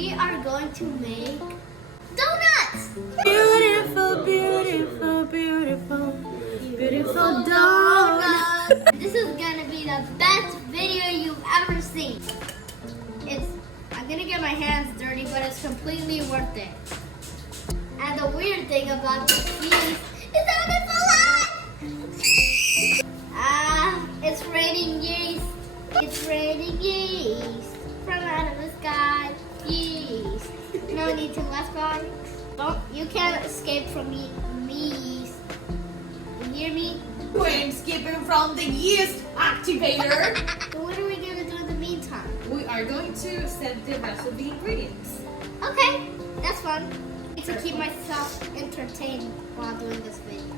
we are going to make donuts. Beautiful, beautiful, beautiful, beautiful donuts. This is gonna be the best video you've ever seen. I'm gonna get my hands dirty, but it's completely worth it. And the weird thing about this yeast is that it's alive. It's raining yeast. It's raining yeast from out of the sky. Yeast. No need to left on. You can't escape from me, yeast. You hear me? You ain't skipping from the yeast activator. So what are we gonna do in the meantime? We are going to set the rest of the ingredients. Okay, that's fun. To keep myself entertained while doing this video.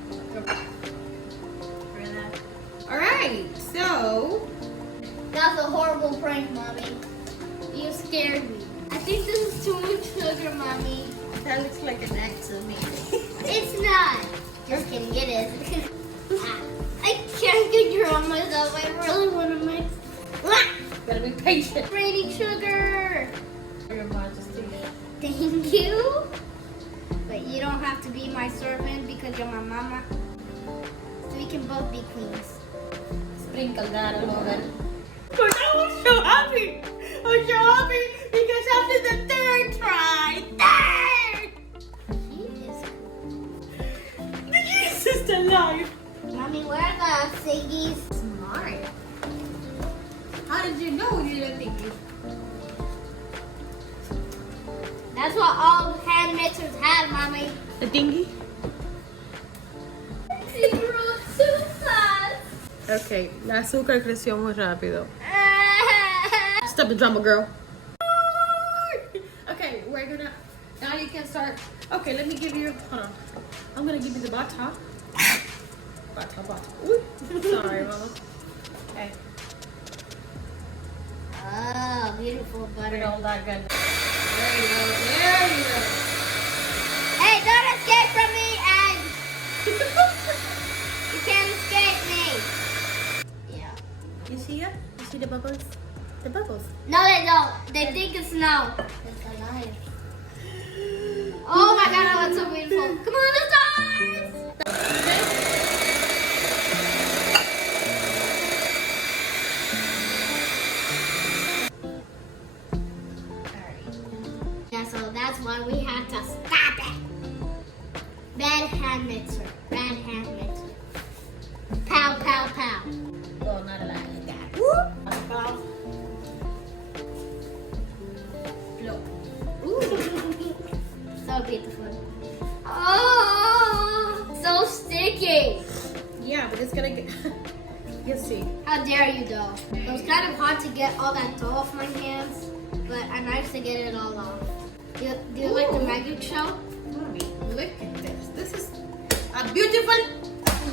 Alright, so That was a horrible prank, Mommy. You scared me. I think this is too much sugar, Mommy. that looks like an egg to me. It's not. Just kidding, it is. I can't control myself. I really want to mix. Gotta be patient. Raining sugar. Your Majesty. Thank you. But you don't have to be my servant because you're my mama. So we can both be queens. Sprinkle that all over. But I was so happy. I was so happy because after the third try, She is the yeast is alive. Mommy, where are the ciggies? Smart. How did you know you didn't think it? That's what all hand mixers have, Mommy. The dingy? Zero too fast. Okay, la azúcar creció muy rápido. Stop the drama, girl. Okay, we're gonna. Now you can start. Okay, let me give you. Hold on. I'm gonna give you the bata. Bata. Ooh. Sorry, mama. Okay. Oh, beautiful Put butter. all that good. There you go. There you go. Hey, don't escape from me, and you can't escape me. Yeah. You see it? You see the bubbles? The bubbles. No, they don't. They think it's snow. It's alive. Oh my God, that was so beautiful. Come on, the stars! Yeah, so that's why we had to stop it. Bad hand mixer. Bad hand mixer. Pow, pow, pow. Oh, not like that. Pow. Look. Ooh. So beautiful. Oh, so sticky. Yeah, but it's gonna get. You see. How dare you, though? It was kind of hard to get all that dough off my hands, but I managed to get it all off. Do you like the magic show? Mommy, look at this. This is a beautiful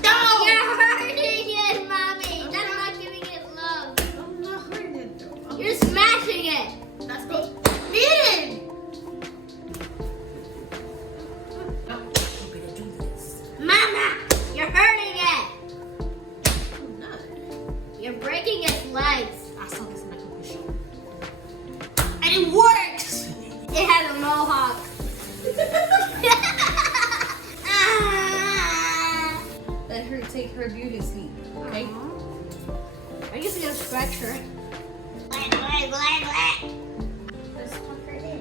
dough. You're hurting it, Mommy. That's not giving it love. I'm not hurting it though. You're smashing it. Let's go. Beat No, I'm gonna do this. Mama, you're hurting it. I'm not. You're breaking its legs. I saw this in my commercial. And it works! It has a mohawk. Let her take her beauty sleep, okay? I'm just gonna scratch her. Let's tuck her in.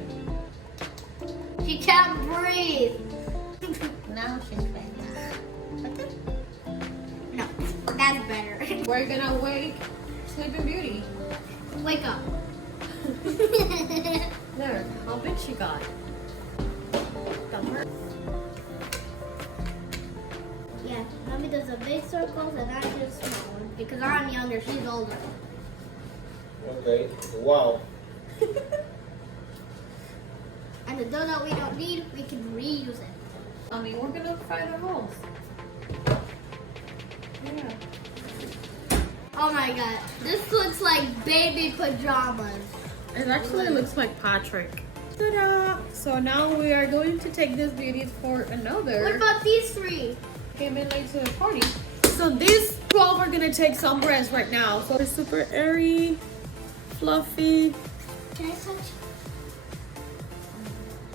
She can't breathe. Now she's better. No, that's better. We're gonna wake Sleeping Beauty. Wake up. There, how big she got? Don't hurt. Yeah, Mommy does a big circles and I do a small one because I'm younger, she's older. Okay, wow. And the donut we don't need, we can reuse it. I mean, we're gonna fry the holes. Yeah. Oh my God, this looks like baby pajamas. It actually looks like Patrick. Ta-da! So now we are going to take this beauty for another. What about these three? Came in late to the party. So these 12 are gonna take some rest right now. So it's super airy, fluffy. Can I touch?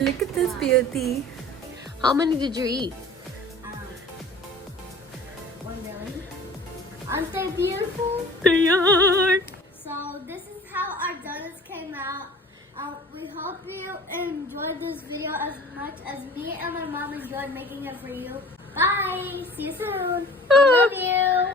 Look at this beauty. How many did you eat? 1 million. Aren't they beautiful? They are. So this is how our donuts came out. We hope you enjoyed this video as much as me and my mom enjoyed making it for you. Bye. See you soon. Love you.